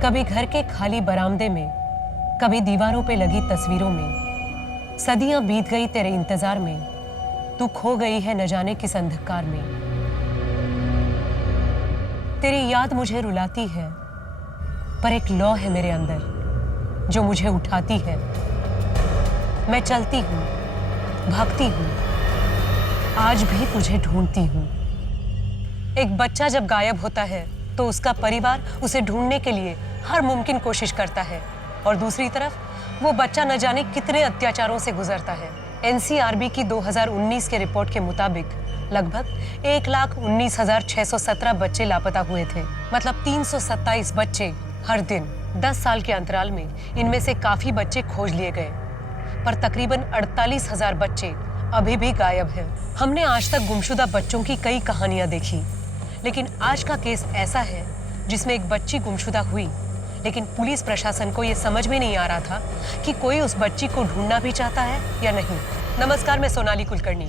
कभी घर के खाली बरामदे में, कभी दीवारों पे लगी तस्वीरों में। सदियां बीत गई तेरे इंतजार में, तू खो गई है न जाने किस अंधकार में। तेरी याद मुझे रुलाती है, पर एक लौ है मेरे अंदर जो मुझे उठाती है। मैं चलती हूँ, भागती हूँ, आज भी तुझे ढूंढती हूँ। एक बच्चा जब गायब होता है तो उसका परिवार उसे ढूंढने के लिए हर मुमकिन कोशिश करता है, और दूसरी तरफ वो बच्चा न जाने कितने अत्याचारों से गुजरता है। एनसीआरबी की 2019 के रिपोर्ट के मुताबिक लगभग 1,19,617 बच्चे लापता हुए थे। मतलब 327 बच्चे हर दिन 10 साल के अंतराल में। इनमें से काफी बच्चे खोज लिए गए, पर तकरीबन 48,000 बच्चे अभी भी गायब हैं। हमने आज तक गुमशुदा बच्चों की कई कहानियां देखी, लेकिन आज का केस ऐसा है जिसमें एक बच्ची गुमशुदा हुई, लेकिन पुलिस प्रशासन को यह समझ में नहीं आ रहा था कि कोई उस बच्ची को ढूंढना भी चाहता है या नहीं। नमस्कार, मैं सोनाली कुलकर्णी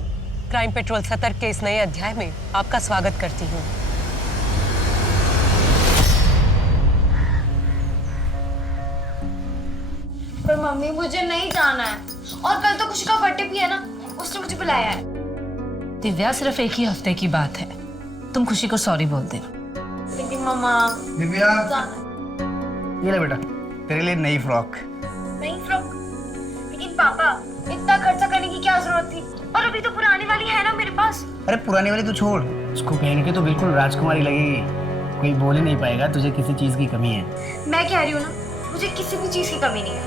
क्राइम पेट्रोल सतर्क के इस नए अध्याय में आपका स्वागत करती हूँ। पर मम्मी मुझे नहीं जाना है, और कल तो खुशी का बर्थडे भी है ना, उसने मुझे बुलाया है। दिव्या, सिर्फ एक ही हफ्ते की बात है, तुम खुशी को सॉरी बोल दे। लेकिन मम्मा दिव्या, जाना ये ले बेटा, तेरे लिए नई फ्रॉक। नहीं फ्रॉक? लेकिन पापा, इतना खर्चा करने की क्या जरूरत थी? और अभी तो पुरानी वाली है ना मेरे पास। अरे पुरानी वाली तू छोड़, उसको पहन के तो बिल्कुल राजकुमारी लगेगी, कोई बोल ही नहीं पाएगा तुझे किसी चीज की कमी है। मैं कह रही हूँ ना, मुझे किसी भी चीज की कमी नहीं है।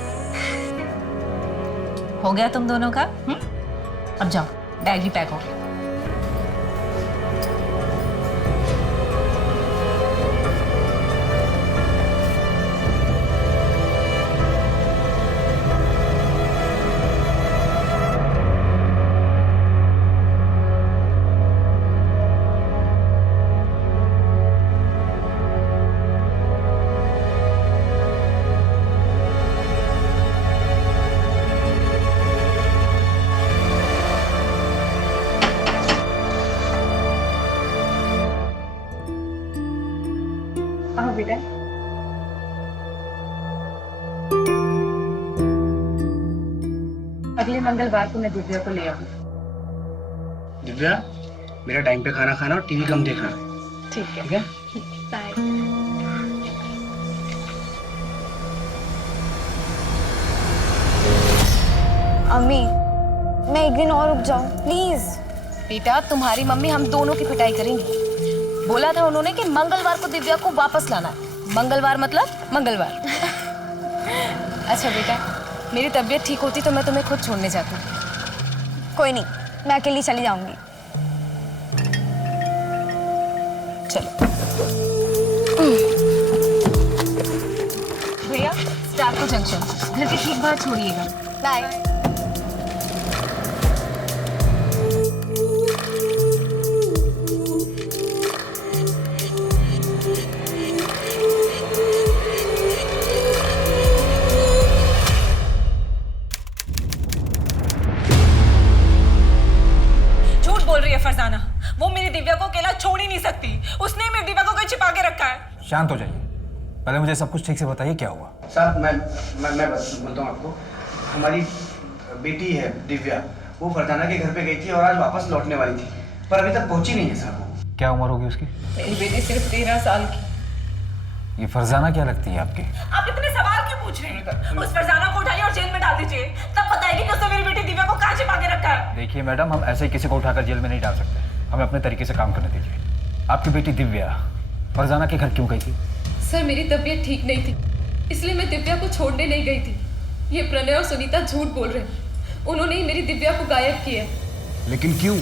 हो गया तुम दोनों का? अब जाओ, बैग भी पैक हो गया। बेटा, अगले मंगलवार को मैं दिव्या को ले आऊंगी। दिव्या, मेरा टाइम पे खाना खाना और टीवी कम देखना। ठीक है। ठीक है? बाय। अम्मी, मैं एक दिन और रुक जाऊं प्लीज। बेटा, तुम्हारी मम्मी हम दोनों की पिटाई करेंगी। बोला था उन्होंने कि मंगलवार को दिव्या को वापस लाना है। मंगलवार मतलब मंगलवार। अच्छा बेटा, मेरी तबीयत ठीक होती तो मैं तुम्हें खुद छोड़ने जाती। कोई नहीं, मैं अकेली चली जाऊंगी। चलो भैया, स्टार्को जंक्शन, घर के ठीक बाहर छोड़िएगा। बाय। फरजाना, वो मेरी दिव्या को अकेला छोड़ ही नहीं सकती। उसने मेरी दिव्या को कहीं छिपा के रखा है। शांत हो जाइए, पहले मुझे सब कुछ ठीक से बताइए क्या हुआ। साहब, मैं बोलता हूँ आपको, हमारी बेटी है दिव्या, वो फरजाना के घर पे गई थी और आज वापस लौटने वाली थी, पर अभी तक पहुंची नहीं है साहब। क्या उम्र होगी उसकी? मेरी बेटी सिर्फ 13 साल की। ये फरजाना क्या लगती है आपकी? आप इतने सवाल क्यों पूछ रहे हैं? उस फरजाना को उठाइए और जेल में डाल दीजिए, तब बताएगी कि उसने मेरी बेटी दिव्या को कहाँ छिपा के रखा है। देखिए मैडम, हम ऐसे ही किसी को उठाकर जेल में नहीं डाल सकते, हमें अपने तरीके से काम करने दीजिए। आपकी बेटी दिव्या फरजाना के घर क्यों गई थी? सर, मेरी तबीयत ठीक नहीं थी, इसलिए मैं दिव्या को छोड़ने नहीं गई थी। ये प्रणय और सुनीता झूठ बोल रहे हैं, उन्होंने ही मेरी दिव्या को गायब किया। लेकिन क्यों?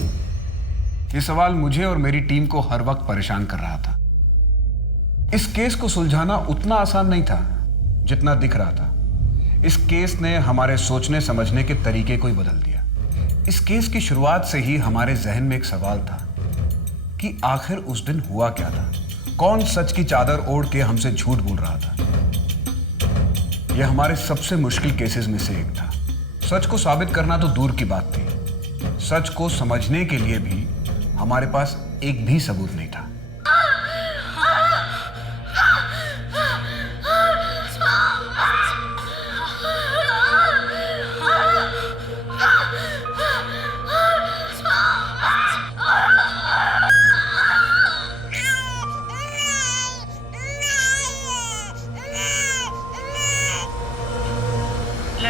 ये सवाल मुझे और मेरी टीम को हर वक्त परेशान कर रहा था। इस केस को सुलझाना उतना आसान नहीं था जितना दिख रहा था। इस केस ने हमारे सोचने समझने के तरीके को ही बदल दिया। इस केस की शुरुआत से ही हमारे जहन में एक सवाल था कि आखिर उस दिन हुआ क्या था, कौन सच की चादर ओढ़ के हमसे झूठ बोल रहा था। यह हमारे सबसे मुश्किल केसेस में से एक था। सच को साबित करना तो दूर की बात थी, सच को समझने के लिए भी हमारे पास एक भी सबूत नहीं था।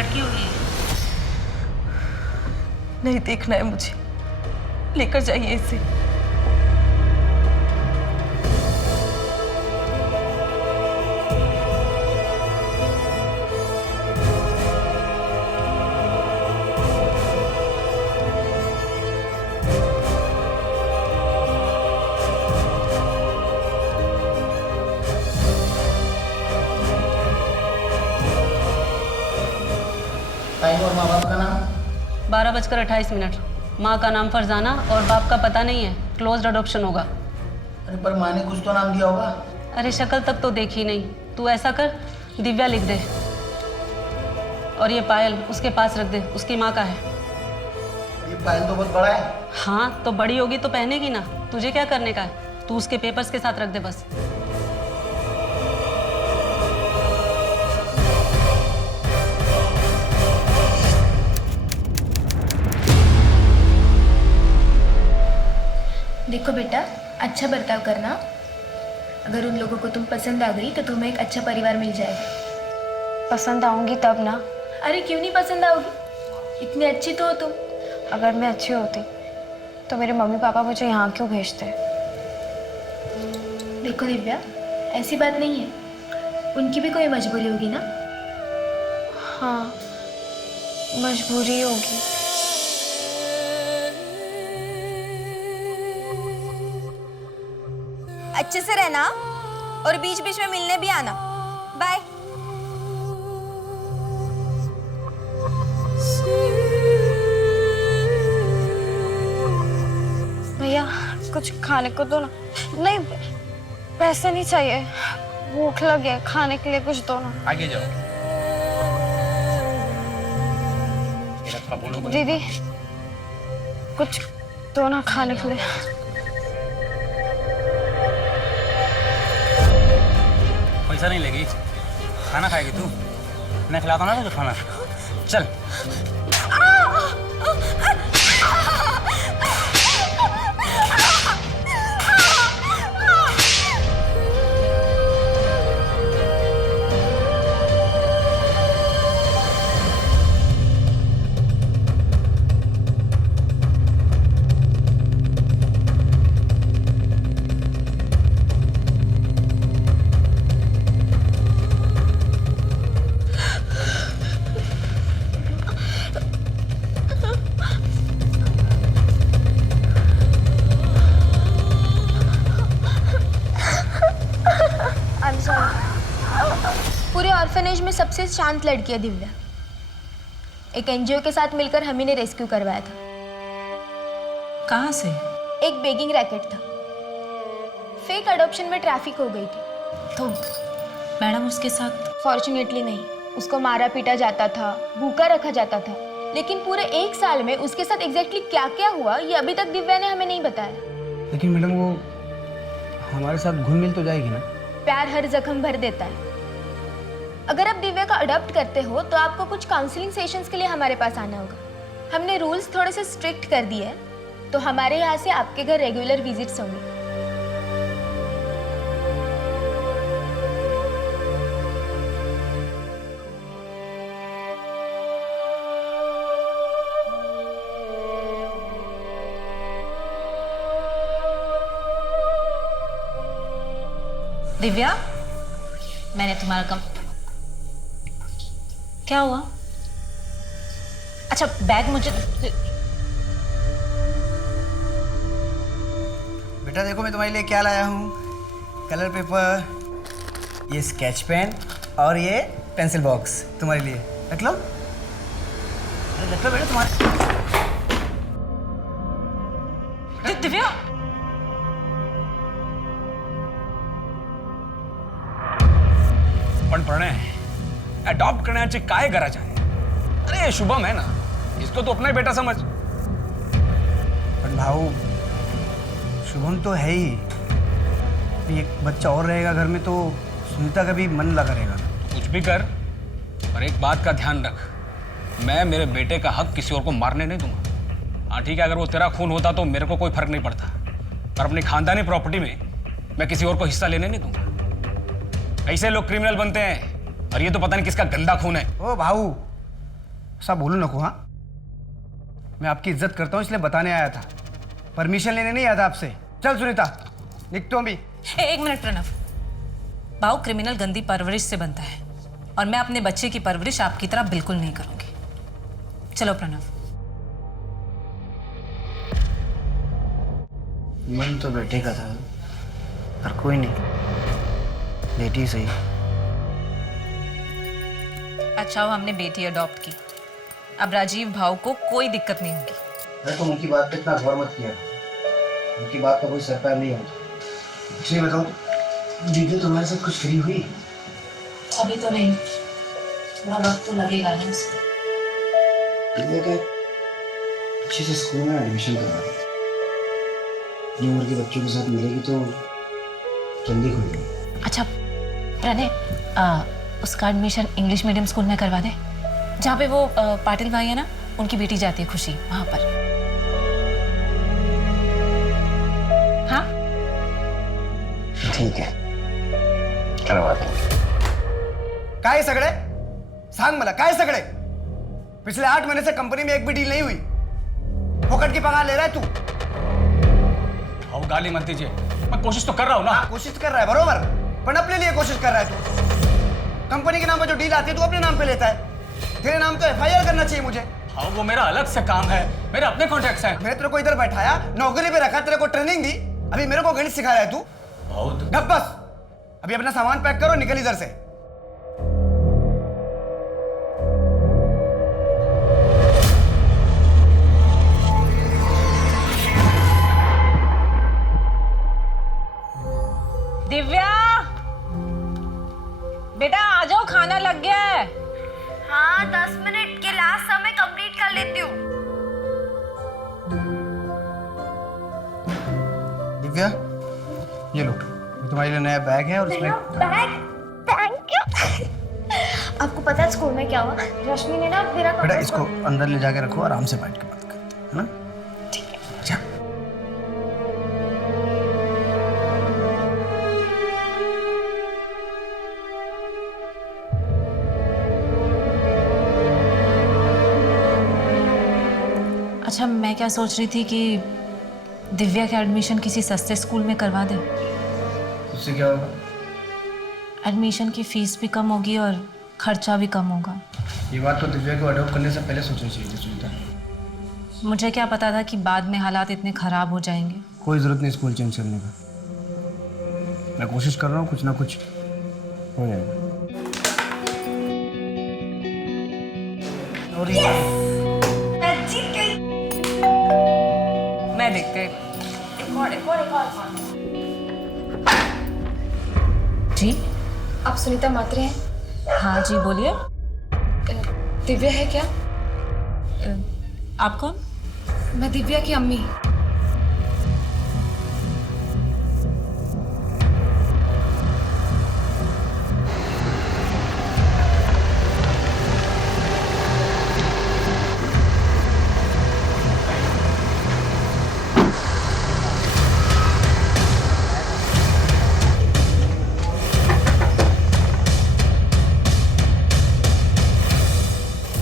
लड़की हुई है। नहीं देखना है मुझे, लेकर जाइए इसे। टाइम और माँ बाप का नाम? 12:28। माँ का नाम फरजाना और बाप का पता नहीं है, क्लोज्ड अडॉप्शन होगा। अरे पर माँ ने कुछ तो नाम दिया होगा। अरे शक्ल तक तो देखी नहीं। तू ऐसा कर, दिव्या लिख दे और ये पायल उसके पास रख दे, उसकी माँ का है। ये पायल तो बहुत बड़ा है। हाँ तो बड़ी होगी तो पहनेगी ना, तुझे क्या करने का है? तू उसके पेपर्स के साथ रख दे बस। देखो बेटा, अच्छा बर्ताव करना। अगर उन लोगों को तुम पसंद आ गई तो तुम्हें एक अच्छा परिवार मिल जाएगा। पसंद आऊंगी तब ना। अरे क्यों नहीं पसंद आओगी? इतनी अच्छी तो हो तुम। अगर मैं अच्छी होती तो मेरे मम्मी पापा मुझे यहाँ क्यों भेजते? देखो दिव्या, ऐसी बात नहीं है, उनकी भी कोई मजबूरी होगी ना। हाँ, मजबूरी होगी। अच्छे से रहना और बीच बीच में मिलने भी आना। बाय। भैया कुछ खाने को दो ना। नहीं, पैसे नहीं चाहिए, भूख लगी है, खाने के लिए कुछ दो ना। आगे जाओ। दीदी कुछ दो ना खाने के लिए। पैसा नहीं लेगी, खाना खाएगी तू? मैं खिलाता ना तुझे खाना। चल। पूरे ऑर्फनेज में सबसे शांत लड़की है दिव्या। एक एनजीओ के साथ मिलकर हम ही ने रेस्क्यू करवाया था। कहाँ से? एक बेगिंग रैकेट था। फेक अडॉप्शन में ट्रैफिक हो गई थी तो मैडम उसके साथ? फॉर्चुनेटली नहीं, उसको मारा पीटा जाता था, भूखा रखा जाता था। लेकिन पूरे 1 साल में उसके साथ एग्जैक्टली क्या क्या हुआ ये अभी तक दिव्या ने हमें नहीं बताया। लेकिन मैडम वो हमारे साथ घुल मिल तो जाएगी ना? प्यार हर जख्म भर देता है। अगर आप दिव्या को अडॉप्ट करते हो तो आपको कुछ काउंसलिंग सेशंस के लिए हमारे पास आना होगा। हमने रूल्स थोड़े से स्ट्रिक्ट कर दिए हैं, तो हमारे यहाँ से आपके घर रेगुलर विजिट्स होंगे। दिव्या, मैंने तुम्हारा कम क्या हुआ? अच्छा बैग मुझे। बेटा देखो मैं तुम्हारे लिए क्या लाया हूँ। कलर पेपर, ये स्केच पेन और ये पेंसिल बॉक्स तुम्हारे लिए। रख लो, रख लो बेटा तुम्हारे। दिव्या पण प्रणय, अडॉप्ट करण्याची काय गरज आहे? अरे शुभम है ना, इसको तो अपना ही बेटा समझ। पर भाऊ, शुभम तो है ही। एक बच्चा और रहेगा घर में तो सुनीता का भी मन लगा रहेगा। कुछ भी कर, पर एक बात का ध्यान रख, मैं मेरे बेटे का हक किसी और को मारने नहीं दूंगा। हाँ ठीक है, अगर वो तेरा खून होता तो मेरे को कोई फर्क नहीं पड़ता, पर अपनी खानदानी प्रॉपर्टी में मैं किसी और को हिस्सा लेने नहीं दूंगा। ऐसे लोग क्रिमिनल बनते हैं, और ये तो पता नहीं किसका गंदा खून है। ओ भाऊ, सब बोलू नको। हाँ, मैं आपकी इज्जत करता हूँ इसलिए बताने आया था, परमिशन लेने नहीं आया था आपसे। चल सुनीता, निकतो भी। एक मिनट प्रणव, भाव क्रिमिनल गंदी परवरिश से बनता है और मैं अपने बच्चे की परवरिश आपकी तरह बिल्कुल नहीं करूंगी। चलो प्रणव। मन तो बेटे का था, पर कोई नहीं, बेटी सही। अच्छा हो हमने बेटी अडॉप्ट की, अब राजीव भाव को कोई दिक्कत नहीं होगी। अरे तुम उनकी बात पे इतना गौर मत किया, उनकी बात का कोई सर पैर नहीं होता। इसलिए बताओ, दीदी तुम्हारे साथ कुछ फ्री हुई? अभी तो नहीं, थोड़ा वक्त तो लगेगा ना उसको। दीदी के अच्छे से स्कूल में एडमिशन करवा दो, अपनी उम्र के बच्चों के साथ मिलेगी तो जल्दी खुलेगी। अच्छा प्रणय, उसका एडमिशन इंग्लिश मीडियम स्कूल में करवा दे, जहाँ पे वो पाटिल भाई है ना, उनकी बेटी जाती है खुशी, वहां पर। हाँ ठीक है, करवा देंगे। काय सगळे सांग मला, काय सगळे? पिछले 8 महीने से कंपनी में एक भी डील नहीं हुई, फोकट की पगार ले रहा है तू। भाऊ गाली मत दीजिए, मैं कोशिश तो कर रहा हूँ ना। कोशिश कर रहा है बरोबर, पर अपने लिए कोशिश कर रहा है तू। कंपनी के नाम पर जो डील आती है तू अपने नाम पे लेता है, तेरे नाम तो FIR करना चाहिए मुझे। हाँ वो मेरा अलग से काम है, मेरे अपने कॉन्ट्रैक्ट्स हैं। मैंने तेरे को इधर बैठाया, नौकरी पे रखा, तेरे को ट्रेनिंग दी, अभी मेरे को गणित सिखा रहा है तू। गप बस, अभी अपना सामान पैक करो, निकल इधर से। दिव्या बेटा आ जाओ, खाना लग गया है। हाँ 10 मिनट के लास्ट समय कंप्लीट कर लेती हूँ। दिव्या ये लो, तुम्हारे लिए नया बैग है और इसमें बैग, थैंक यू। आपको पता है स्कूल में क्या हुआ? रश्मि ने ना मेरा बेटा इसको अंदर ले जाके रखो, आराम से बैठ के बात करते हैं, है ना? ठीक है। अच्छा अच्छा मैं क्या सोच रही थी कि दिव्या का एडमिशन किसी सस्ते स्कूल में करवा दें। उससे क्या होगा? एडमिशन की फीस भी कम होगी और खर्चा भी कम होगा। ये बात तो दिव्या को अडॉप्ट करने से पहले सोचनी चाहिए थी सुनीता। मुझे क्या पता था कि बाद में हालात इतने खराब हो जाएंगे। कोई जरूरत नहीं स्कूल चेंज करने का, मैं कोशिश कर रहा हूँ, कुछ ना कुछ हो जाएगा। और मैं देखते जी। आप सुनीता मात्रे हैं? हाँ जी बोलिए। दिव्या है क्या? आप कौन? मैं दिव्या की अम्मी।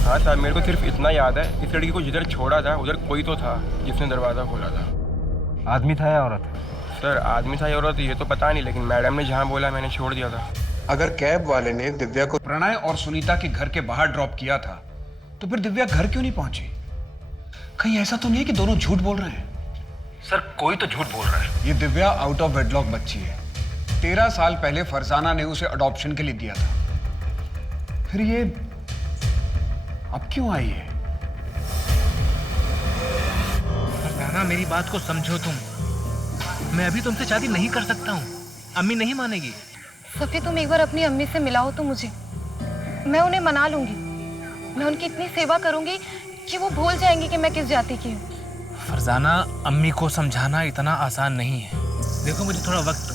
हाँ साहब, मेरे को सिर्फ इतना याद है, इस लड़की को जिधर छोड़ा था उधर कोई तो था जिसने दरवाज़ा खोला था। आदमी था या औरत? सर आदमी था या औरत ये तो पता नहीं, लेकिन मैडम ने जहाँ बोला मैंने छोड़ दिया था। अगर कैब वाले ने दिव्या को प्रणय और सुनीता के घर के बाहर ड्रॉप किया था तो फिर दिव्या घर क्यों नहीं पहुंची? कहीं ऐसा तो नहीं है कि दोनों झूठ बोल रहे हैं? सर कोई तो झूठ बोल रहा है। ये दिव्या आउट ऑफ वेडलॉक बच्ची है। 13 साल पहले फरजाना ने उसे अडॉप्शन के लिए दिया था, फिर ये अब क्यों आई है? फरजाना मेरी बात को समझो तुम, मैं अभी तुमसे शादी नहीं कर सकता हूँ, अम्मी नहीं मानेगी। सफी तुम एक बार अपनी अम्मी से मिलाओ तो मुझे, मैं उन्हें मना लूंगी। मैं उनकी इतनी सेवा करूंगी कि वो भूल जाएंगी कि मैं किस जाति की हूँ। फरजाना अम्मी को समझाना इतना आसान नहीं है। देखो मुझे थोड़ा वक्त दो,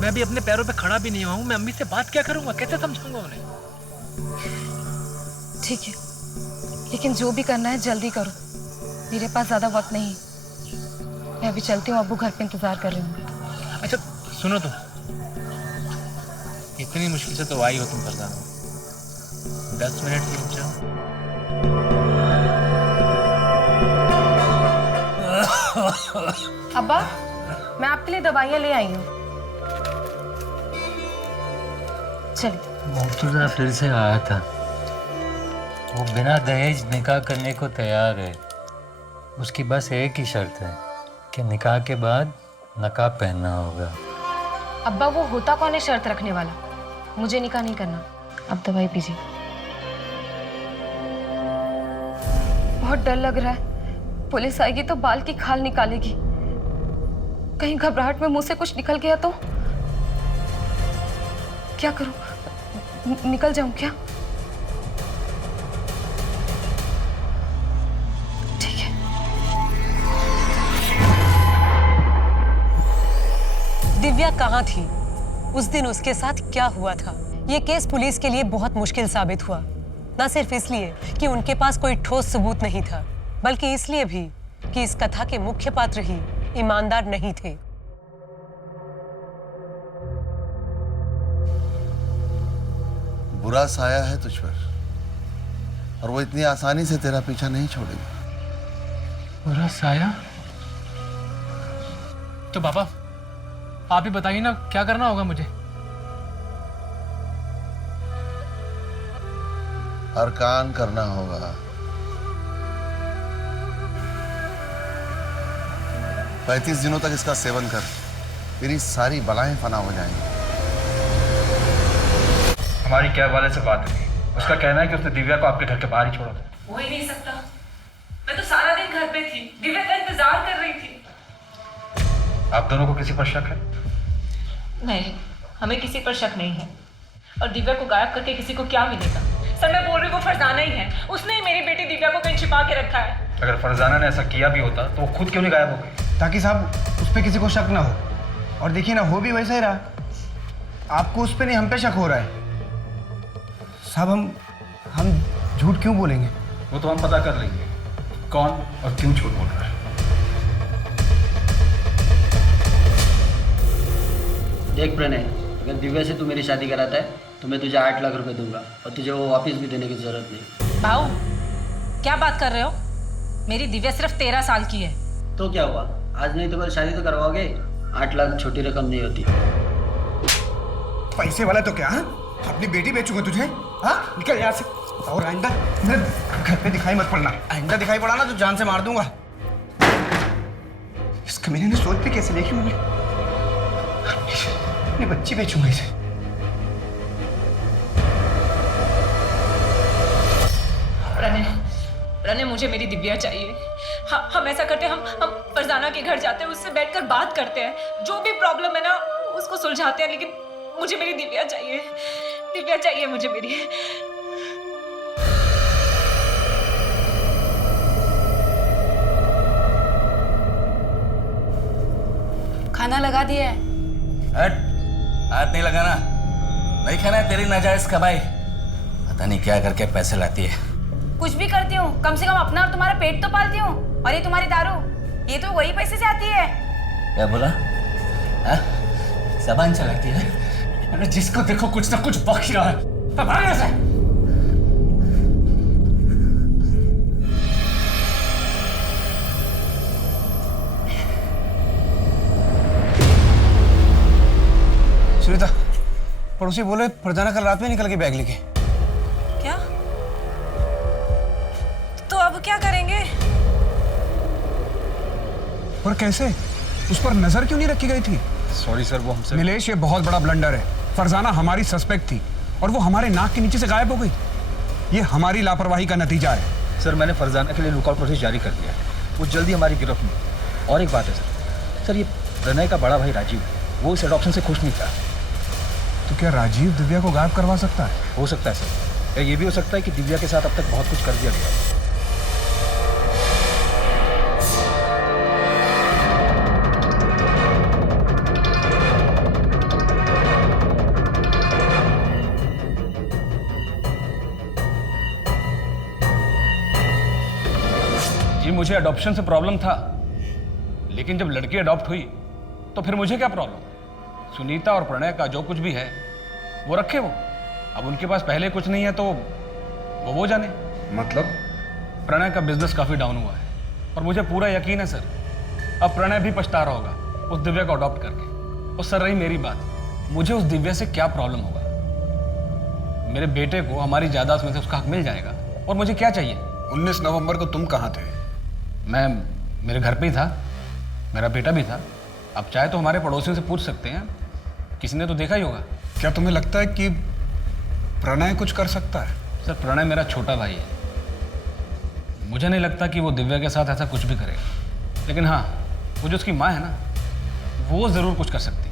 मैं अभी अपने पैरों पे खड़ा भी नहीं हुआ हूँ। मैं अम्मी से बात क्या करूंगा, कैसे समझाऊंगा उन्हें? ठीक है, लेकिन जो भी करना है जल्दी करो, मेरे पास ज्यादा वक्त नहीं। मैं अभी चलती हूँ, अब्बू घर पे इंतजार कर रही हूँ। अच्छा सुनो तुम, इतनी मुश्किल से तो आई हो तुम फरजाना, 10 मिनट की रुक जाओ। अब्बा, मैं आपके लिए दवाइयाँ ले आई हूँ। चलिए। मुर्तजा फिर से आया था। वो बिना दहेज निकाह करने को तैयार है। उसकी बस एक ही शर्त है कि निकाह के बाद नकाब पहनना होगा। अब्बा, वो होता कौन है शर्त रखने वाला? मुझे निकाह नहीं करना। अब दवाई पीजिए। बहुत डर लग रहा है। पुलिस आएगी तो बाल की खाल निकालेगी। कहीं घबराहट में मुंह से कुछ निकल गया तो क्या करूं? निकल जाऊं क्या? ठीक है। दिव्या कहाँ थी? उस दिन उसके साथ क्या हुआ था? ये केस पुलिस के लिए बहुत मुश्किल साबित हुआ। न सिर्फ इसलिए कि उनके पास कोई ठोस सबूत नहीं था, बल्कि इसलिए भी कि इस कथा के मुख्य पात्र ही ईमानदार नहीं थे। बुरा साया है तुझ पर, और वो इतनी आसानी से तेरा पीछा नहीं छोड़ेगी। बुरा साया? तो पापा आप ही बताइए ना, क्या करना होगा मुझे? अरकान करना होगा। 35 दिनों तक इसका सेवन कर, तेरी सारी बलाएं फना हो जाएंगी। हमारी कैब वाले से बात हुई, उसका कहना है कि उसने दिव्या को आपके घर के बाहर ही छोड़ा था। हो ही नहीं सकता। मैं तो सारा दिन घर पे थी, दिव्या का इंतजार कर रही थी। आप दोनों को किसी पर शक है? नहीं, हमें किसी पर शक नहीं है। और दिव्या को गायब करके किसी को क्या मिलेगा? सर, मैं बोल रही हूँ वो फरजाना ही है। उसने ही मेरी बेटी दिव्या को कहीं छिपा के रखा है। अगर फरजाना ने ऐसा किया भी होता तो वो खुद क्यों नहीं गायब हो गई? ताकि साहब उस पर किसी को शक ना हो। और देखिए ना, हो भी वैसा ही रहा। आपको उस पर नहीं, हम पे शक हो रहा है। साहब हम झूठ क्यों बोलेंगे? वो तो हम पता कर लेंगे कौन और क्यों झूठ बोल रहा है। देख प्रणय, अगर दिव्या से तू मेरी शादी कराता है तो मैं तुझे 8 लाख रुपए दूंगा, और तुझे वो वापस भी देने की जरूरत नहीं। भाऊ, क्या बात कर रहे हो? मेरी दिव्या सिर्फ 13 साल की है। तो क्या हुआ, आज नहीं तो कल शादी तो करवाओगे। 8 लाख छोटी रकम नहीं होती। पैसे वाला तो क्या? अपनी बेटी बेचूंगा तुझे? हाँ, निकल यहाँ से। और आइंदा मेरे घर पे दिखाई मत पड़ना। आइंदा दिखाई पड़ा ना तो जान से मार दूंगा। इस कमीने ने सोच भी कैसे देखी मैंने? अपनी बच्ची बेचूंगा इसे। प्रणय, मुझे मेरी दिव्या चाहिए। हम ऐसा करते हैं, हम फरजाना के घर जाते हैं, उससे बैठकर बात करते हैं, जो भी प्रॉब्लम है ना उसको सुलझाते हैं, लेकिन मुझे मेरी दिव्या चाहिए। दिव्या चाहिए मुझे मेरी। खाना लगा दिया है। हट, हाथ नहीं लगाना। नहीं खाना है तेरी नाजायज कमाई। पता नहीं क्या करके पैसे लाती है। कुछ भी करती हूँ, कम से कम अपना और तुम्हारा पेट तो पालती हूँ। और ये तुम्हारी दारू, ये तो वही पैसे से आती है। क्या बोला? जबान चलाती है? अरे जिसको देखो कुछ ना कुछ बक ही रहा है। भाग से। सुनीता, पड़ोसी बोले फरजाना कल रात में निकल के बैग लेके। क्या? तो अब क्या करेंगे? पर कैसे? उस पर नजर क्यों नहीं रखी गई थी? सॉरी सर, वो हमसे। नीलेश, ये बहुत बड़ा ब्लंडर है। फरजाना हमारी सस्पेक्ट थी और वो हमारे नाक के नीचे से गायब हो गई। ये हमारी लापरवाही का नतीजा है। सर, मैंने फरजाना के लिए लुकआउट नोटिस जारी कर दिया है। वो जल्दी हमारी गिरफ्त में। और एक बात है सर, ये प्रणय का बड़ा भाई राजीव, वो इस एडॉप्शन से खुश नहीं था। तो क्या राजीव दिव्या को गायब करवा सकता है? हो सकता है सर, या ये भी हो सकता है कि दिव्या के साथ अब तक बहुत कुछ कर दिया गया है। जी, मुझे अडॉप्शन से प्रॉब्लम था, लेकिन जब लड़की अडॉप्ट हुई तो फिर मुझे क्या प्रॉब्लम? सुनीता और प्रणय का जो कुछ भी है वो रखे वो। अब उनके पास पहले कुछ नहीं है तो वो जाने। मतलब प्रणय का बिजनेस काफ़ी डाउन हुआ है और मुझे पूरा यकीन है सर, अब प्रणय भी पछता रहा होगा उस दिव्या को अडॉप्ट करके। और सर रही मेरी बात, मुझे उस दिव्या से क्या प्रॉब्लम होगा? मेरे बेटे को हमारी जायदाद में से उसका हक मिल जाएगा और मुझे क्या चाहिए? 19 नवंबर को तुम कहाँ थे? मैं मेरे घर पे ही था, मेरा बेटा भी था। आप चाहे तो हमारे पड़ोसियों से पूछ सकते हैं, किसी ने तो देखा ही होगा। क्या तुम्हें लगता है कि प्रणय कुछ कर सकता है? सर प्रणय मेरा छोटा भाई है, मुझे नहीं लगता कि वो दिव्या के साथ ऐसा कुछ भी करेगा। लेकिन हाँ, वो जो उसकी माँ है ना, वो ज़रूर कुछ कर सकती है।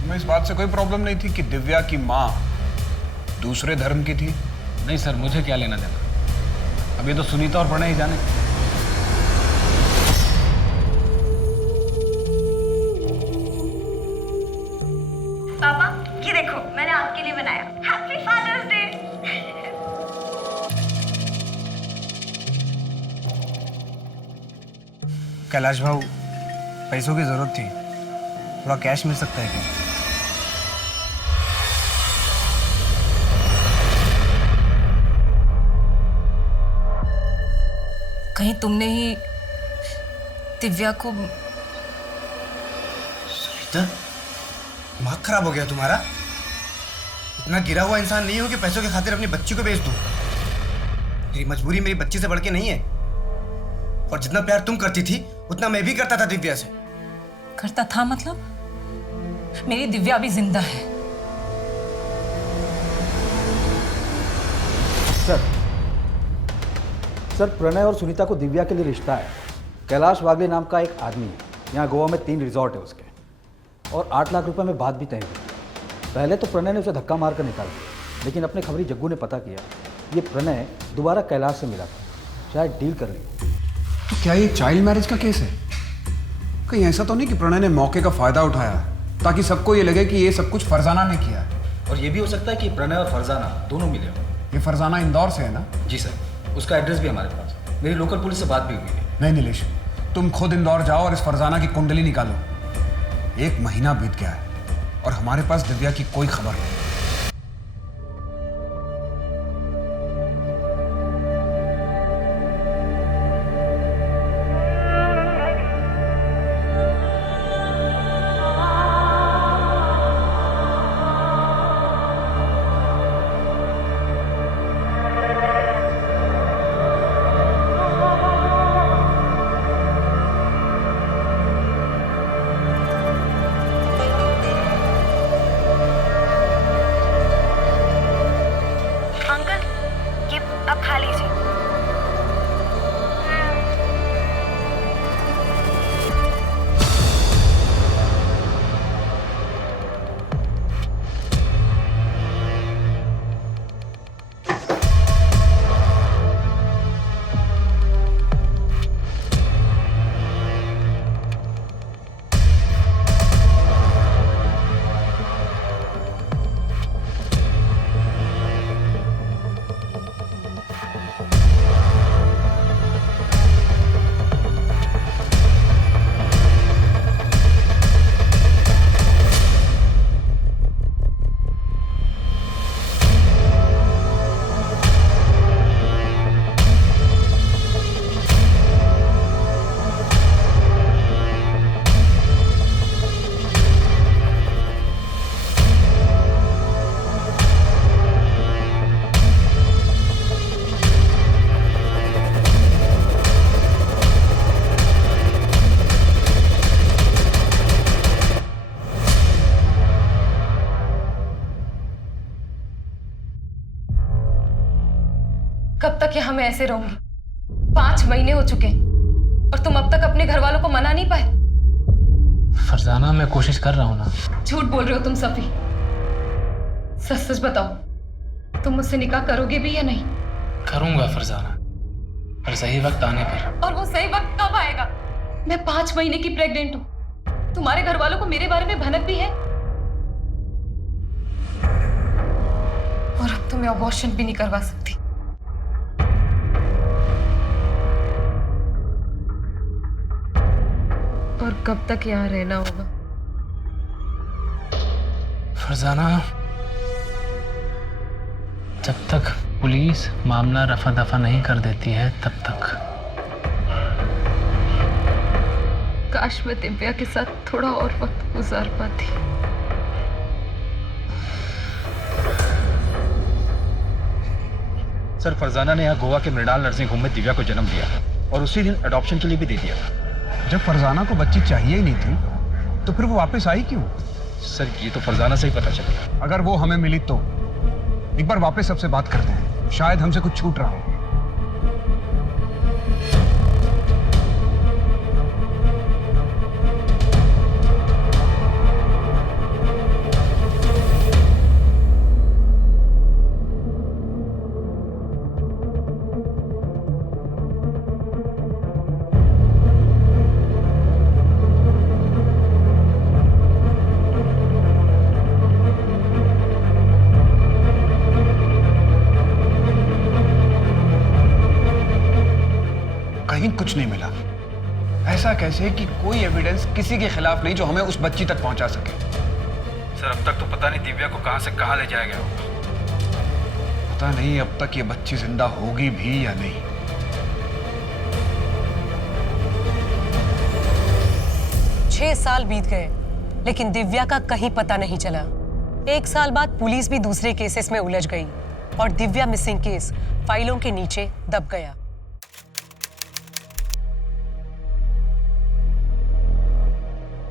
तुम्हें इस बात से कोई प्रॉब्लम नहीं थी कि दिव्या की माँ दूसरे धर्म की थी? नहीं सर, मुझे क्या लेना देना, अब ये तो सुनीता और प्रणय ही जाने। पापा ये देखो मैंने आपके लिए बनाया, हैप्पी फादर्स डे। कैलाश भाऊ, पैसों की जरूरत थी, थोड़ा कैश मिल सकता है क्या? कहीं तुमने ही दिव्या को? सुनीता, दिमाग खराब हो गया तुम्हारा? इतना गिरा हुआ इंसान नहीं हो कि पैसों के खातिर अपनी बच्ची को बेच दूं। मेरी मजबूरी मेरी बच्ची से बढ़ के नहीं है, और जितना प्यार तुम करती थी उतना मैं भी करता था दिव्या से। करता था मतलब? मेरी दिव्या भी जिंदा है। सर प्रणय और सुनीता को दिव्या के लिए रिश्ता है। कैलाश वागले नाम का एक आदमी है, यहाँ गोवा में 3 रिजॉर्ट है उसके, और 8 लाख रुपए में बात भी तय हुई। पहले तो प्रणय ने उसे धक्का मार कर निकाल दिया, लेकिन अपने खबरी जग्गू ने पता किया ये प्रणय दोबारा कैलाश से मिला था, शायद डील कर रही। तो क्या ये चाइल्ड मैरिज का केस है? कहीं ऐसा तो नहीं कि प्रणय ने मौके का फायदा उठाया ताकि सबको ये लगे कि ये सब कुछ फरजाना ने किया है? और ये भी हो सकता है कि प्रणय और फरजाना दोनों मिले हों। ये फरजाना इंदौर से है ना? जी सर, उसका एड्रेस भी हमारे पास, मेरी लोकल पुलिस से बात भी हुई है। नहीं नीलेश, तुम खुद इंदौर जाओ और इस फरजाना की कुंडली निकालो। 1 महीना बीत गया है और हमारे पास दिव्या की कोई खबर नहीं। कब तक यहाँ मैं ऐसे रहूंगी? 5 महीने हो चुके हैं और तुम अब तक अपने घर वालों को मना नहीं पाए। फरजाना, मैं कोशिश कर रहा हूँ ना। झूठ बोल रहे हो तुम सफी। सच सच बताओ, तुम मुझसे निकाह करोगे भी या नहीं? करूंगा फरजाना, पर सही वक्त आने पर। और वो सही वक्त कब आएगा? मैं 5 महीने की प्रेग्नेंट हूँ। तुम्हारे घर वालों को मेरे बारे में भनक भी है, और अब तो मैं अबॉर्शन भी नहीं करवा सकती। और कब तक यहाँ रहना होगा? फरजाना, जब तक पुलिस मामला रफा दफा नहीं कर देती है तब तक। काश मैं दिव्या के साथ थोड़ा और वक्त गुजार पाती। सर, फरजाना ने यहाँ गोवा के मृणाल नर्सिंग होम में दिव्या को जन्म दिया और उसी दिन अडॉप्शन के लिए भी दे दिया था। जब फरजाना को बच्ची चाहिए ही नहीं थी तो फिर वो वापस आई क्यों? सर, ये तो फरजाना से ही पता चला। अगर वो हमें मिली तो एक बार वापस सबसे बात करते हैं, शायद हमसे कुछ छूट रहा हो। कहीं कुछ नहीं मिला। ऐसा कैसे कि कोई एविडेंस किसी के खिलाफ नहीं जो हमें उस बच्ची तक पहुंचा सके? सर, अब तक तो पता नहीं दिव्या को कहां से कहां ले जाया गया होगा। पता नहीं अब तक ये बच्ची जिंदा होगी भी या नहीं। छह साल बीत गए लेकिन दिव्या का कहीं पता नहीं चला। 1 साल बाद पुलिस भी दूसरे केसेस में उलझ गई और दिव्या मिसिंग केस फाइलों के नीचे दब गया।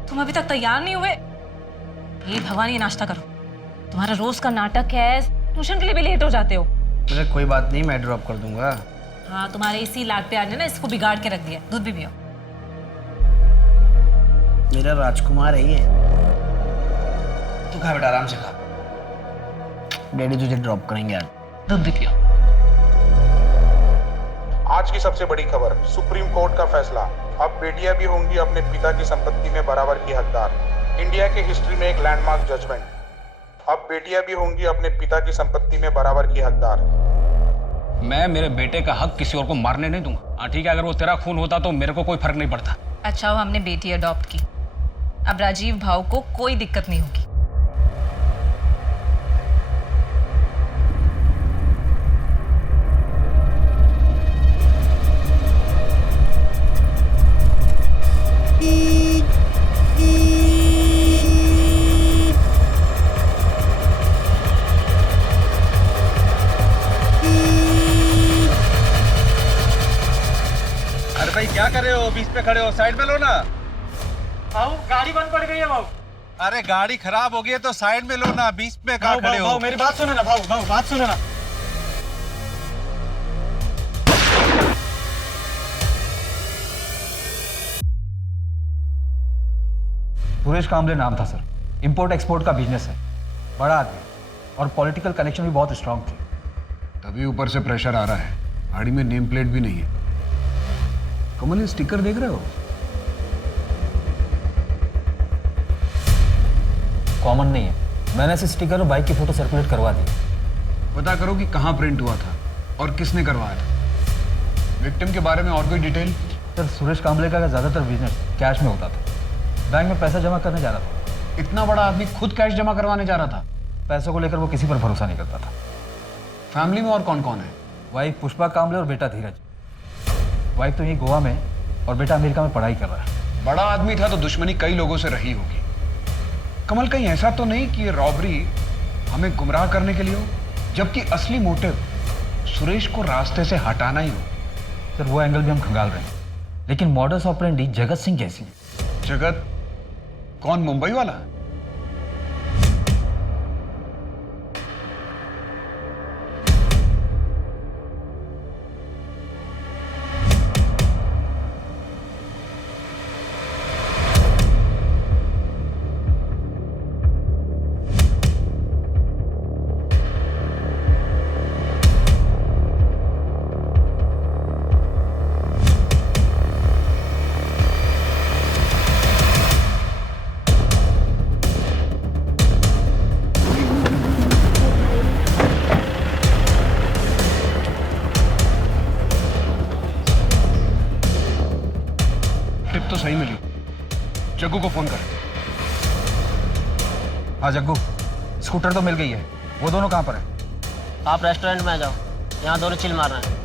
तुम अभी तक तैयार नहीं हुए? ये भगवान, ये नाश्ता करो। तुम्हारा रोज का नाटक है, ट्यूशन के लिए भी लेट हो जाते हो। मुझे कोई बात नहीं, मैं ड्रॉप कर दूंगा। हाँ, तुम्हारे इसी लाड प्यार ने ना इसको बिगाड़ के रख दिया। दूध भी पियो। मेरा राजकुमार है ये। तू खा बेटा, आराम से खा। डैडी तुझे ड्रॉप करेंगे यार। दूध भी पियो। आज की सबसे बड़ी खबर, सुप्रीम कोर्ट का फैसला। अब बेटियां भी होंगी अपने पिता की संपत्ति में बराबर की हकदार। इंडिया के हिस्ट्री में एक लैंडमार्क जजमेंट। अब बेटियां भी होंगी अपने पिता की संपत्ति में बराबर की हकदार। मैं मेरे बेटे का हक किसी और को मारने नहीं दूंगा। हाँ ठीक है, अगर वो तेरा खून होता तो मेरे को कोई फर्क नहीं पड़ता। अच्छा हो हमने बेटी अडॉप्ट की। अब राजीव भाव को कोई दिक्कत नहीं होगी। भाई क्या कर रहे हो? बीच पे खड़े हो, साइड में लो ना। भाऊ गाड़ी बंद पड़ गई है भाऊ। अरे गाड़ी खराब हो गई है तो साइड में लो ना, बीच में कहाँ खड़े हो? मेरी बात सुनो ना भाऊ, बात सुनो ना। सुरेश कांबले नाम था सर। इंपोर्ट एक्सपोर्ट का बिजनेस है, बड़ा आदमी और पॉलिटिकल कनेक्शन भी बहुत स्ट्रांग थे। तभी ऊपर से प्रेशर आ रहा है। गाड़ी में नेम प्लेट भी नहीं है। कमल, ये स्टिकर देख रहे हो? कॉमन नहीं है। मैंने ऐसे स्टिकर और बाइक की फोटो सर्कुलेट करवा दी। पता करो कि कहाँ प्रिंट हुआ था और किसने करवाया था। विक्टिम के बारे में और कोई डिटेल? सर, सुरेश कांबले का ज़्यादातर बिजनेस कैश में होता था। बैंक में पैसा जमा करने जा रहा था। इतना बड़ा आदमी खुद कैश जमा करवाने जा रहा था? पैसों को लेकर वो किसी पर भरोसा नहीं करता था। फैमिली में और कौन कौन है? वाइफ पुष्पा कांबले और बेटा धीरज। वाइफ तो यहीं गोवा में और बेटा अमेरिका में पढ़ाई कर रहा है। बड़ा आदमी था तो दुश्मनी कई लोगों से रही होगी। कमल, कहीं ऐसा तो नहीं कि ये रॉबरी हमें गुमराह करने के लिए हो, जबकि असली मोटिव सुरेश को रास्ते से हटाना ही हो? सर, वो एंगल भी हम खंगाल रहे हैं, लेकिन मॉडस ऑपरेंडी जगत सिंह जैसी। जगत कौन? मुंबई वाला? तो सही मिली। जग्गू को फोन कर। हाँ जग्गू, स्कूटर तो मिल गई है। वो दोनों कहाँ पर है? आप रेस्टोरेंट में आ जाओ। यहाँ दोनों चिल मार रहे हैं।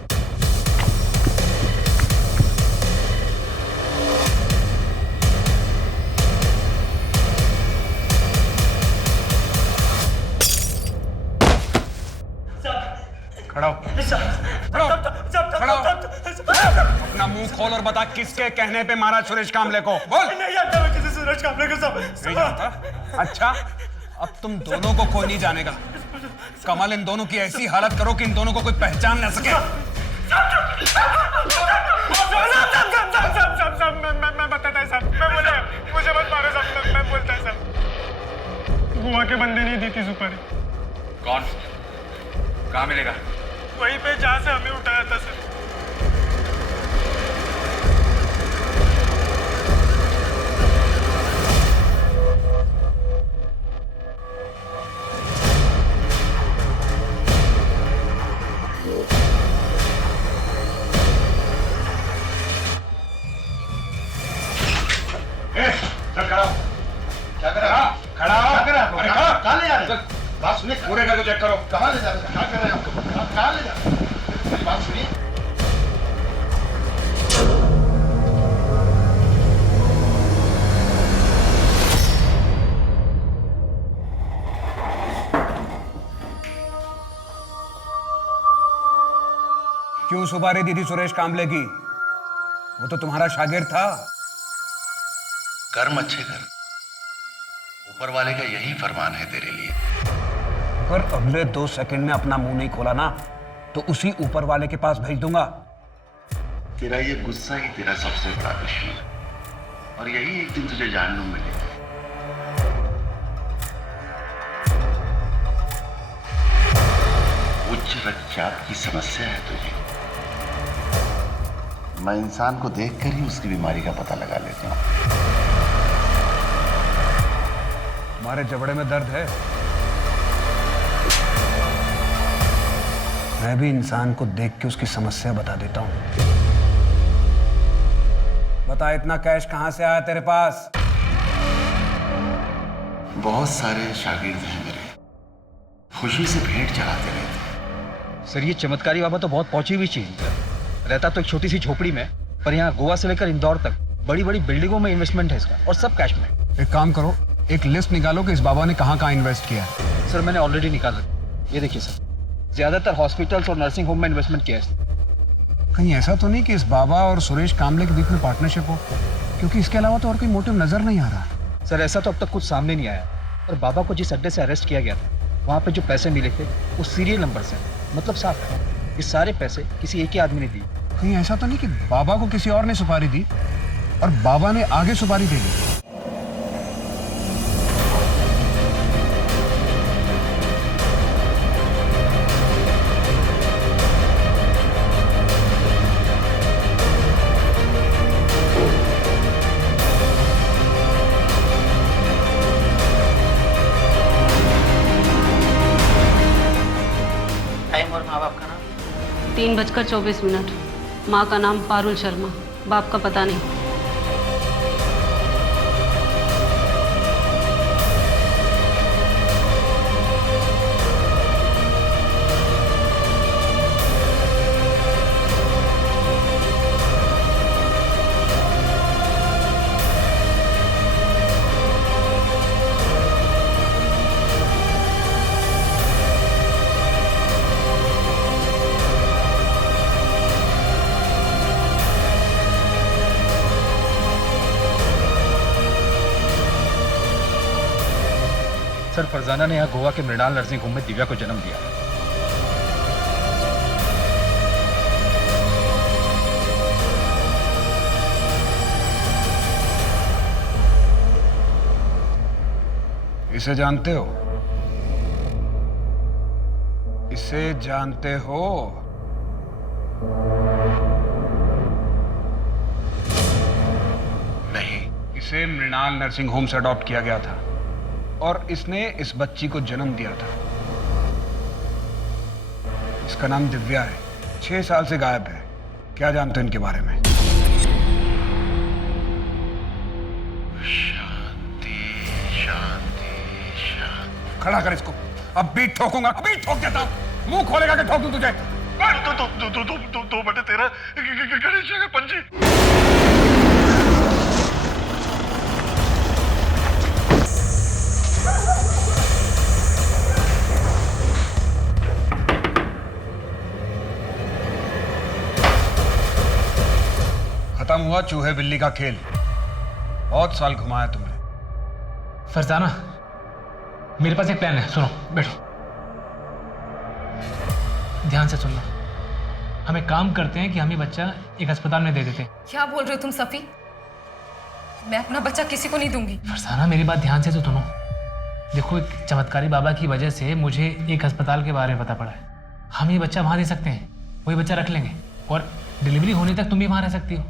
खड़ा हो। खड़ा हो। अपना मुंह खोल और बता किसके कहने पे मारा सुरेश कामले को। बोल। नहीं जानता मैं किसी सुरेश कामले को। नहीं जानता? अच्छा, अब तुम दोनों को कोई नहीं जानेगा। कमल, इन दोनों की ऐसी हालत करो कि इन दोनों को कोई पहचान न सके। मैं बताता है साहब, मैं बोले मुझे मत मारो साहब, मैं बोलता है साहब। गोवा के बंदे नहीं दी थी सुपारी। कौन? कहाँ मिलेगा? वहीं पे जहाँ से हमें उठाया था सर। क्या कर रहा? खड़ा हो। क्या कर रहा? अरे खड़ा। कहाँ ले जा रहे? बात सुनिए, पूरे घर को चेक करो। कहाँ ले जा रहे? क्या कर रहे हैं? कहाँ ले जा रहे? मेरी बात सुनिए। क्यों सुपारी दी थी सुरेश कामले की? वो तो तुम्हारा शागिर्द था। कर्म अच्छे कर, ऊपर वाले का यही फरमान है तेरे लिए। अगर अगले 2 सेकंड में अपना मुंह नहीं खोला ना तो उसी ऊपर वाले के पास भेज दूंगा। तेरा ये गुस्सा ही तेरा सबसे बड़ा दुश्मन है और यही एक दिन तुझे जहन्नुम में लेगा। उच्च रक्तचाप की समस्या है तुझे। मैं इंसान को देखकर ही उसकी बीमारी का पता लगा लेता हूँ। हमारे जबड़े में दर्द है। मैं भी इंसान को देख के उसकी समस्या बता देता हूं। बता, इतना कैश कहां से आया तेरे पास? बहुत सारे शागिर्द हैं मेरे, खुशी से भेंट चढ़ाते रहते। सर, ये चमत्कारी बाबा तो बहुत पहुंची हुई चीज है। रहता तो एक छोटी सी झोपड़ी में, पर यहाँ गोवा से लेकर इंदौर तक बड़ी बड़ी बिल्डिंगों में इन्वेस्टमेंट है इसका, और सब कैश में। एक काम करो, एक लिस्ट निकालो कि इस बाबा ने कहाँ कहाँ इन्वेस्ट किया है। सर, मैंने ऑलरेडी निकाला। ये देखिए सर, ज्यादातर हॉस्पिटल्स और नर्सिंग होम में इन्वेस्टमेंट किया है। कहीं ऐसा तो नहीं कि इस बाबा और सुरेश कामले के बीच में पार्टनरशिप हो? क्योंकि इसके अलावा तो और कोई मोटिव नजर नहीं आ रहा। सर, ऐसा तो अब तक कुछ सामने नहीं आया। और बाबा को जिस अड्डे से अरेस्ट किया गया था, वहाँ पे जो पैसे मिले थे वो सीरियल नंबर से, मतलब साफ है ये सारे पैसे किसी एक ही आदमी ने दिए। कहीं ऐसा तो नहीं कि बाबा को किसी और ने सुपारी दी और बाबा ने आगे सुपारी दे दी? टाइम और माँ बाप का नाम? 3:24। माँ का नाम पारुल शर्मा, बाप का पता नहीं। सर, फरजाना ने यहाँ गोवा के मृणाल नर्सिंग होम में दिव्या को जन्म दिया। इसे जानते हो? इसे जानते हो? नहीं। इसे मृणाल नर्सिंग होम से अडॉप्ट किया गया था और इसने इस बच्ची को जन्म दिया था। इसका नाम दिव्या है, 6 साल से गायब है। क्या जानते हो इनके बारे में? शांति शांति शांति। खड़ा कर इसको। अब भी ठोकूंगा, अभी ठोक देता हूं। मुंह खोलेगा कि ठोक दूं तुझे? दो बटे 13 गणेश जी का पंजी। खत्म हुआ चूहे बिल्ली का खेल। बहुत साल घुमाया तुमने। फरजाना, मेरे पास एक प्लान है, सुनो, बैठो। ध्यान से सुनना। हम एक काम करते हैं कि हम ये बच्चा एक अस्पताल में दे देते हैं। क्या बोल रहे हो तुम सफी? मैं अपना बच्चा किसी को नहीं दूंगी। फरजाना, मेरी बात ध्यान से तो सुनो। देखो, एक चमत्कारी बाबा की वजह से मुझे एक अस्पताल के बारे में पता पड़ा है। हम ये बच्चा वहाँ दे सकते हैं, वही बच्चा रख लेंगे और डिलीवरी होने तक तुम भी वहाँ रह सकती हो।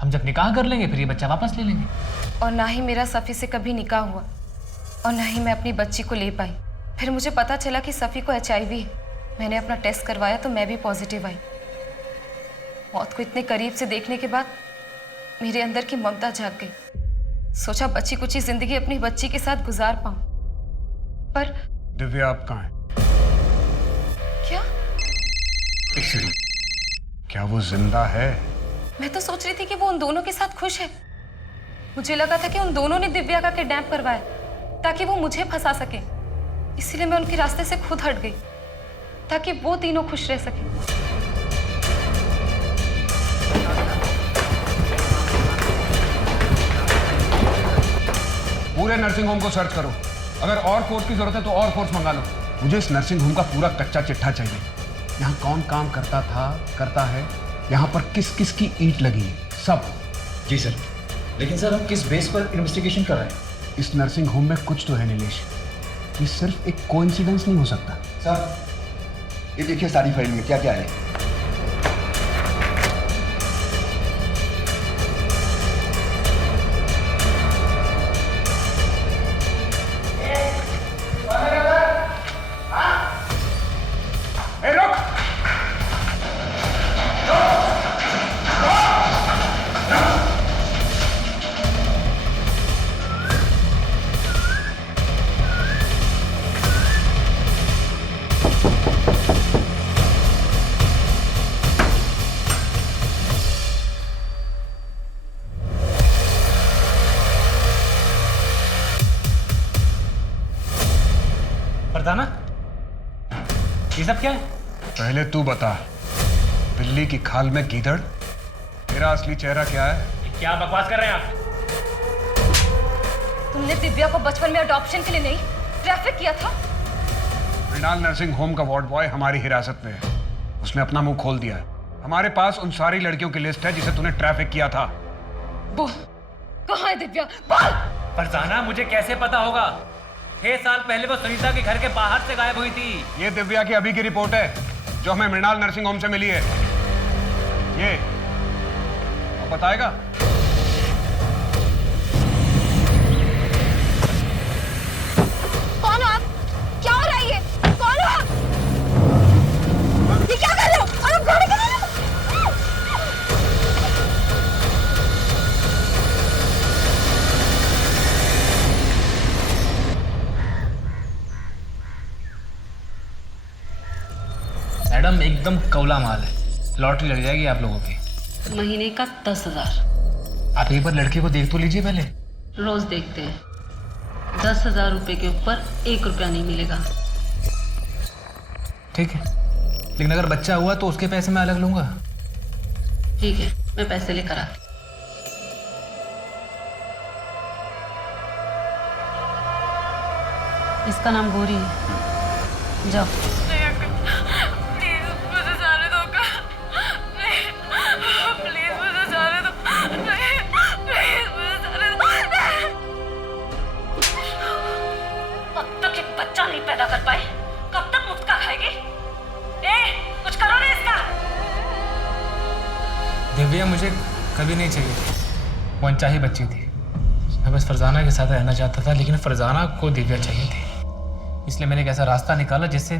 हम जब निकाह कर लेंगे फिर ये बच्चा वापस ले लेंगे। और ना ही मेरा सफ़ी से कभी निकाह हुआ और ना ही मैं अपनी बच्ची को ले पाई। फिर मुझे पता चला कि सफ़ी को HIV है। मैंने अपना टेस्ट करवाया तो मैं भी पॉजिटिव आई। मौत को इतने करीब से देखने के बाद मेरे अंदर की ममता जाग गई। सोचा बच्ची कुछ जिंदगी अपनी बच्ची के साथ गुजार पाऊं, पर दिव्या आप कहाँ हैं? क्या? क्या वो जिंदा है? मैं तो सोच रही थी कि वो उन दोनों के साथ खुश है। मुझे लगा था कि उन दोनों ने दिव्या का किडनैप करवाया ताकि वो मुझे फंसा सके। इसीलिए मैं उनके रास्ते से खुद हट गई ताकि वो तीनों खुश रह सके। पूरे नर्सिंग होम को सर्च करो। अगर और फोर्स की जरूरत है तो और फोर्स मंगा लो। मुझे इस नर्सिंग होम का पूरा कच्चा चिट्ठा चाहिए। यहाँ कौन काम करता था, करता है, यहाँ पर किस किस की ईंट लगी है, सब। जी सर। लेकिन सर, हम किस बेस पर इन्वेस्टिगेशन कर रहे हैं? इस नर्सिंग होम में कुछ तो है नीलेश। ये सिर्फ एक कोइंसिडेंस नहीं हो सकता। सर, ये देखिए सारी फाइल में क्या क्या है। फरजाना, ये सब क्या है? पहले तू बता, बिल्ली की खाल में गीदड़, तेरा असली चेहरा क्या है? क्या बकवास कर रहे हैं आप? तुमने दिव्या को बचपन में अडॉप्शन के लिए नहीं, ट्रैफिक किया था। मृणाल नर्सिंग होम का वार्ड बॉय हमारी हिरासत में है। उसने अपना मुंह खोल दिया है। हमारे पास उन सारी लड़कियों की लिस्ट है जिसे तूने ट्रैफिक किया था। बोल, कहाँ है दिव्या? बोल। फरजाना, मुझे कैसे पता होगा? 6 साल पहले वो सुनीता के घर के बाहर से गायब हुई थी। ये दिव्या की अभी की रिपोर्ट है जो हमें मृणाल नर्सिंग होम से मिली है। ये अब बताएगा? कौन हो आप? क्या हो रहा है ये? कौन हो आप? ये क्या कर रहे हो? और आप गाड़ी कर रहे हो? मैडम, एकदम कौला माल है। लॉटरी लग जाएगी आप लोगों की। महीने का 10,000। आप एक बार लड़के को देख तो लीजिए पहले। रोज देखते हैं। 10,000 रुपए के ऊपर 1 रुपया नहीं मिलेगा। ठीक है, लेकिन अगर बच्चा हुआ तो उसके पैसे मैं अलग लूंगा। ठीक है, मैं पैसे लेकर आती। इसका नाम गौरी है। जाओ। पैदा कर पाए, कब तक मुफ्त का खाएगी? कुछ करो ना इसका। दिव्या मुझे कभी नहीं चाहिए थी, वो अनचाही बच्ची थी। मैं बस फरजाना के साथ रहना चाहता था, लेकिन फरजाना को दिव्या चाहिए थी। इसलिए मैंने एक ऐसा रास्ता निकाला जिससे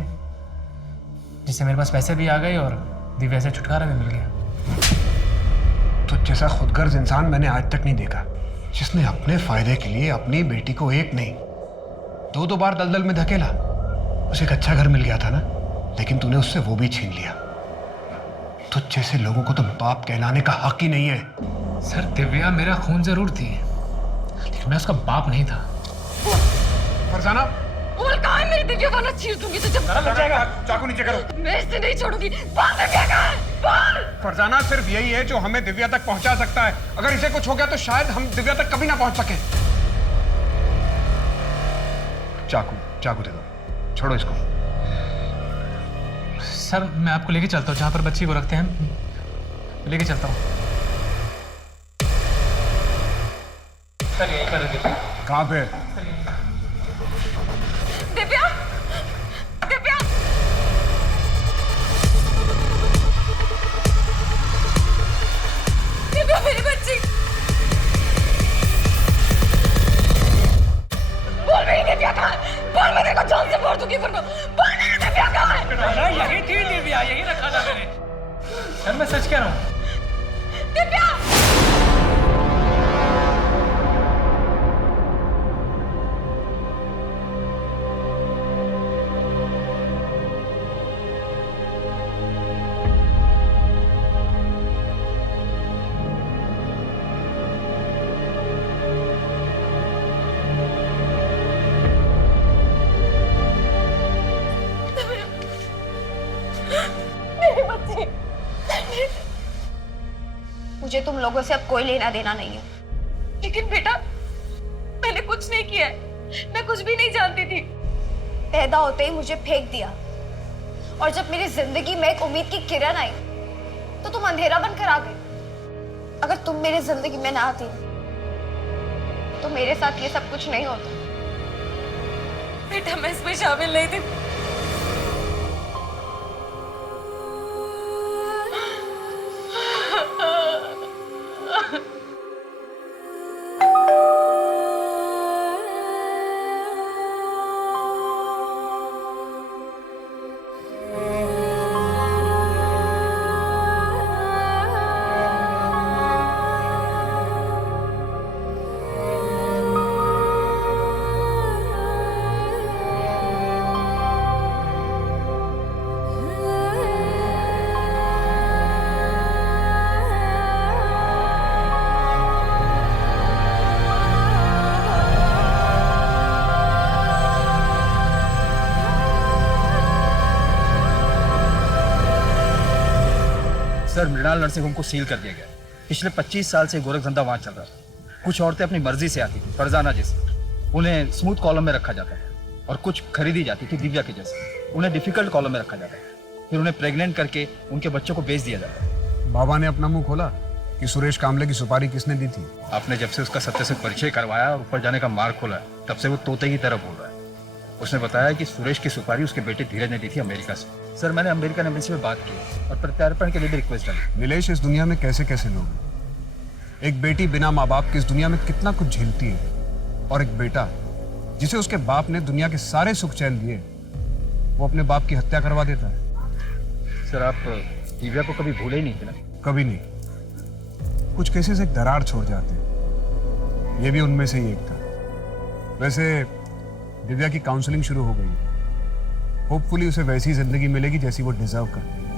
मेरे पास पैसे भी आ गए और दिव्या से छुटकारा भी मिल गया। तो जैसा खुदगर्ज इंसान मैंने आज तक नहीं देखा, जिसने अपने फायदे के लिए अपनी बेटी को एक नहीं 2-2 बार दलदल में धकेला। उसे एक अच्छा घर मिल गया था ना, लेकिन तूने उससे वो भी छीन लिया। तुझ जैसे लोगों को तो बाप कहलाने का हक ही नहीं है। सर दिव्या मेरा खून जरूर थी, लेकिन मैं उसका बाप नहीं था। फरजाना बोल कहाँ है मेरी दिव्या, वरना चीर दूंगी तुझे। चाकू नीचे करो। मैं इसे नहीं छोड़ूंगी। बोल दिव्या कहाँ है? बोल। फरजाना सिर्फ यही है जो हमें दिव्या तक पहुंचा सकता है। अगर इसे कुछ हो गया तो शायद हम दिव्या तक कभी ना पहुंच सके। चाकू दे दो, छोड़ो इसको। सर मैं आपको लेके चलता हूँ जहाँ पर बच्ची को रखते हैं, लेके चलता हूँ। सर यहीं पर रखिए। कहाँ पे? दिव्या, दिव्या, दिव्या मेरी बच्ची। बोल मेरी दिव्या कहाँ है? बोल, मैं तेरे को जान से मार दूंगी वरना। बोल मेरी दिव्या कहाँ है? यही थी दिव्या, यही रखा था मैंने। सर मैं सच कह रहा हूँ। दिव्या। मुझे तुम लोगों से अब कोई लेना देना नहीं है। लेकिन बेटा मैंने कुछ नहीं किया है, मैं कुछ भी नहीं जानती थी। पैदा होते ही मुझे फेंक दिया, और जब मेरी जिंदगी में एक उम्मीद की किरण आई तो तुम अंधेरा बनकर आ गए। अगर तुम मेरी जिंदगी में ना आती तो मेरे साथ ये सब कुछ नहीं होता। बेटा मैं इसमें शामिल नहीं थी। सर मृणाल नर्सिंग होम को सील कर दिया गया। पिछले 25 साल से गोरख धंधा वहाँ चल रहा था। कुछ औरतें अपनी मर्जी से आती थी, फरजाना जैसे, उन्हें स्मूथ कॉलम में रखा जाता था, और कुछ खरीदी जाती थी दिव्या के जैसे, उन्हें डिफिकल्ट कॉलम में रखा जाता है। फिर उन्हें प्रेग्नेंट करके उनके बच्चों को बेच दिया जाता है। बाबा ने अपना मुंह खोला कि सुरेश कामले की सुपारी किसने दी थी। आपने जब से उसका सत्य से परिचय करवाया और ऊपर जाने का मार्ग खोला, तब से वो तोते की तरह बोल रहा है। उसने बताया कि सुरेश की सुपारी उसके बेटे धीरज ने दी थी अमेरिका से। सर मैंने अमेरिकन एम्बेसी में बात की और प्रत्यार्पण के लिए भी रिक्वेस्ट डाली। नीलेश, इस दुनिया में कैसे कैसे लोग हैं। एक बेटी बिना माँ बाप के इस दुनिया में कितना कुछ झेलती है, और एक बेटा जिसे उसके बाप ने दुनिया के सारे सुख चैन दिए, वो अपने बाप की हत्या करवा देता है। सर आप दिव्या को कभी भूले ही नहीं थे ना? कभी नहीं। कुछ केसेस एक दरार छोड़ जाते हैं, ये भी उनमें से ही एक था। वैसे दिव्या की काउंसलिंग शुरू हो गई है। होपफुली उसे वैसी जिंदगी मिलेगी जैसी वो डिजर्व करती है।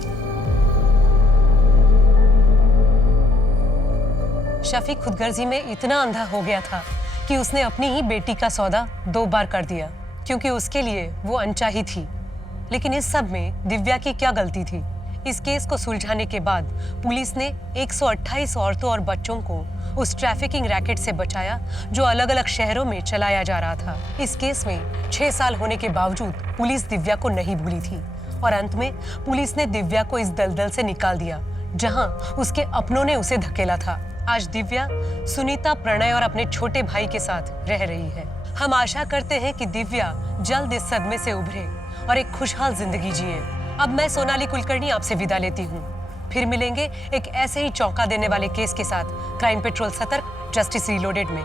शफीक खुदगर्जी में इतना अंधा हो गया था कि उसने अपनी ही बेटी का सौदा 2 बार कर दिया, क्योंकि उसके लिए वो अनचाही थी। लेकिन इस सब में दिव्या की क्या गलती थी? इस केस को सुलझाने के बाद पुलिस ने 128 औरतों और बच्चों को उस ट्रैफिकिंग रैकेट से बचाया जो अलग अलग शहरों में चलाया जा रहा था। इस केस में 6 साल होने के बावजूद पुलिस दिव्या को नहीं भूली थी, और अंत में पुलिस ने दिव्या को इस दलदल से निकाल दिया जहां उसके अपनों ने उसे धकेला था। आज दिव्या सुनीता, प्रणय और अपने छोटे भाई के साथ रह रही है। हम आशा करते हैं कि दिव्या जल्द इस सदमे से उभरे और एक खुशहाल जिंदगी जिए। अब मैं सोनाली कुलकर्णी आपसे विदा लेती हूँ। फिर मिलेंगे एक ऐसे ही चौंका देने वाले केस के साथ क्राइम पेट्रोल सतर्क, जस्टिस रीलोडेड में।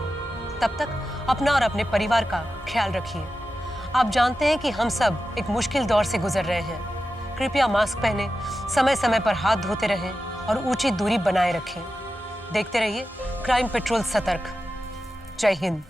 तब तक अपना और अपने परिवार का ख्याल रखिए। आप जानते हैं कि हम सब एक मुश्किल दौर से गुजर रहे हैं। कृपया मास्क पहने, समय समय पर हाथ धोते रहें और उचित दूरी बनाए रखें। देखते रहिए क्राइम पेट्रोल सतर्क। जय हिंद।